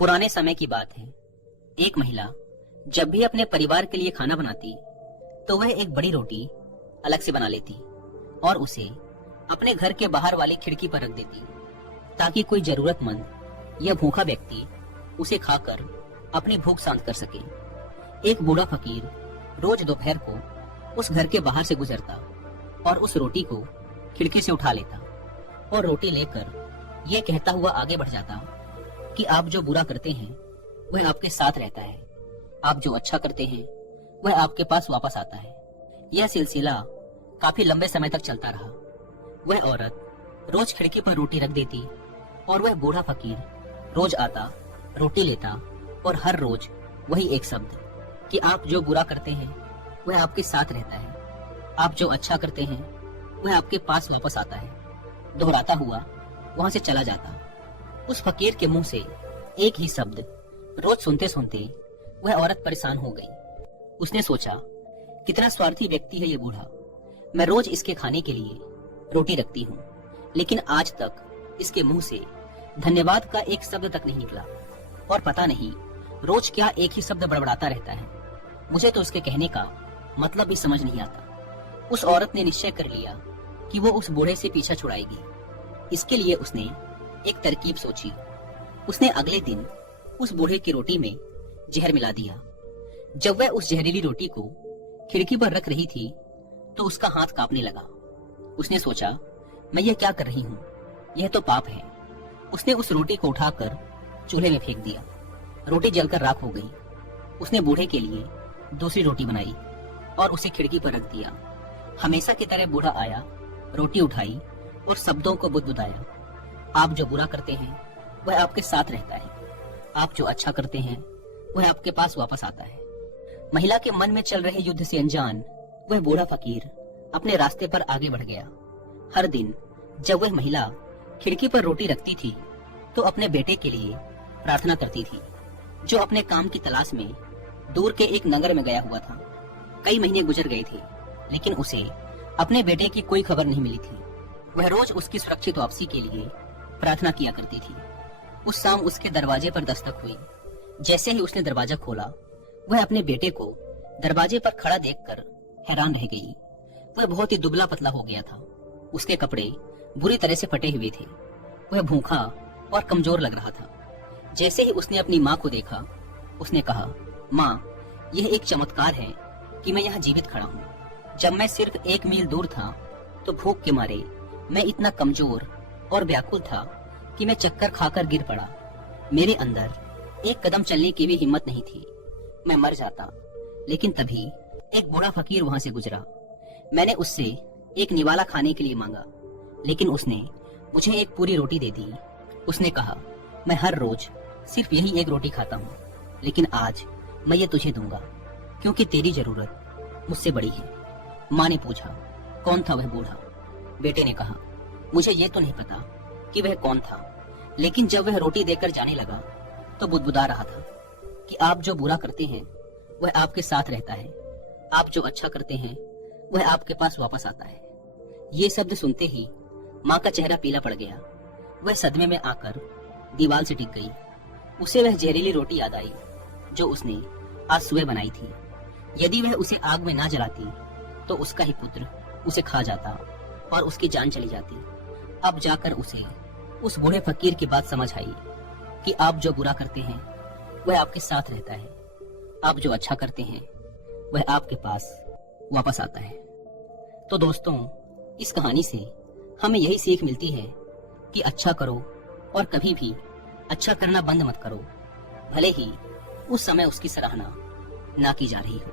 पुराने समय की बात है। एक महिला जब भी अपने परिवार के लिए खाना बनाती तो वह एक बड़ी रोटी अलग से बना लेती और उसे अपने घर के बाहर वाली खिड़की पर रख देती ताकि कोई जरूरतमंद या भूखा व्यक्ति उसे खाकर अपनी भूख शांत कर सके। एक बूढ़ा फकीर रोज दोपहर को उस घर के बाहर से गुजरता और उस रोटी को खिड़की से उठा लेता और रोटी लेकर यह कहता हुआ आगे बढ़ जाता कि आप जो बुरा करते हैं वह आपके साथ रहता है, आप जो अच्छा करते हैं वह आपके पास वापस आता है। यह सिलसिला काफी लंबे समय तक चलता रहा। वह औरत रोज खिड़की पर रोटी रख देती और वह बूढ़ा फकीर रोज आता, रोटी लेता और हर रोज वही एक शब्द कि आप जो बुरा करते हैं वह आपके साथ रहता है, आप जो अच्छा करते हैं वह आपके पास वापस आता है, दोहराता हुआ वहां से चला जाता। उस फकीर के मुंह से एक ही शब्द रोज सुनते सुनते वह औरत परेशान हो गई। उसने सोचा, कितना स्वार्थी व्यक्ति है ये बूढ़ा। मैं रोज इसके खाने के लिए रोटी रखती हूँ, लेकिन आज तक इसके मुंह से धन्यवाद का एक शब्द तक नहीं निकला और पता नहीं रोज क्या एक ही शब्द बड़बड़ाता रहता है। मुझे तो उसके कहने का मतलब भी समझ नहीं आता। उस औरत ने निश्चय कर लिया कि वो उस बूढ़े से पीछा छुड़ाएगी। इसके लिए उसने एक तरकीब सोची। उसने अगले दिन उस बूढ़े की रोटी में जहर मिला दिया। जब वह उस जहरीली रोटी को खिड़की पर रख रही थी तो उसका हाथ कांपने लगा। उसने सोचा, मैं ये क्या कर रही हूँ, यह तो पाप है। उसने उस रोटी को उठाकर चूल्हे में फेंक दिया। रोटी जलकर राख हो गई। उसने बूढ़े के लिए दूसरी रोटी बनाई और उसे खिड़की पर रख दिया। हमेशा की तरह बूढ़ा आया, रोटी उठाई और शब्दों को बुदबुदाया। आप जो बुरा करते हैं वह आपके साथ रहता है, आप जो अच्छा करते हैं वह आपके पास वापस आता है। महिला के मन में चल रहे युद्ध से अनजान वह बूढ़ा फकीर अपने रास्ते पर आगे बढ़ गया। हर दिन जब वह महिला खिड़की पर रोटी रखती थी तो अपने बेटे के लिए प्रार्थना करती थी, जो अपने काम की तलाश में दूर के एक नगर में गया हुआ था। कई महीने गुजर गए थे, लेकिन उसे अपने बेटे की कोई खबर नहीं मिली थी। वह रोज उसकी सुरक्षित वापसी के लिए प्रार्थना किया करती थी। उस शाम उसके दरवाजे पर दस्तक हुई। जैसे ही उसने दरवाजा खोला, वह अपने बेटे को दरवाजे पर खड़ा देखकर हैरान रह गई। वह बहुत ही दुबला पतला हो गया था। उसके कपड़े बुरी तरह से फटे हुए थे। वह भूखा और कमजोर लग रहा था। जैसे ही उसने अपनी माँ को देखा, उसने कहा, माँ, यह एक चमत्कार है कि मैं यहाँ जीवित खड़ा हूँ। जब मैं सिर्फ 1 मील दूर था तो भूख के मारे मैं इतना कमजोर और व्याकुल था कि मैं चक्कर खाकर गिर पड़ा। मेरे अंदर एक कदम चलने की भी हिम्मत नहीं थी। मैं मर जाता। लेकिन तभी एक बूढ़ा फकीर वहां से गुजरा। मैंने उससे एक निवाला खाने के लिए मांगा, लेकिन उसने मुझे एक पूरी रोटी दे दी। उसने कहा, मैं हर रोज सिर्फ यही एक रोटी खाता हूँ, लेकिन आज मैं ये तुझे दूंगा क्योंकि तेरी जरूरत मुझसे बड़ी है। माँ ने पूछा, कौन था वह बूढ़ा? बेटे ने कहा, मुझे ये तो नहीं पता कि वह कौन था, लेकिन जब वह रोटी देकर जाने लगा तो बुदबुदा रहा था कि आप जो बुरा करते हैं वह आपके साथ रहता है, आप जो अच्छा करते हैं वह आपके पास वापस आता है। ये शब्द सुनते ही माँ का चेहरा पीला पड़ गया। वह सदमे में आकर दीवार से टिक गई। उसे वह जहरीली रोटी याद आई जो उसने आज सुबह बनाई थी। यदि वह उसे आग में ना जलाती तो उसका ही पुत्र उसे खा जाता और उसकी जान चली जाती। अब जाकर उसे उस बूढ़े फकीर की बात समझ आई कि आप जो बुरा करते हैं वह आपके साथ रहता है, आप जो अच्छा करते हैं वह आपके पास वापस आता है। तो दोस्तों, इस कहानी से हमें यही सीख मिलती है कि अच्छा करो और कभी भी अच्छा करना बंद मत करो, भले ही उस समय उसकी सराहना ना की जा रही हो।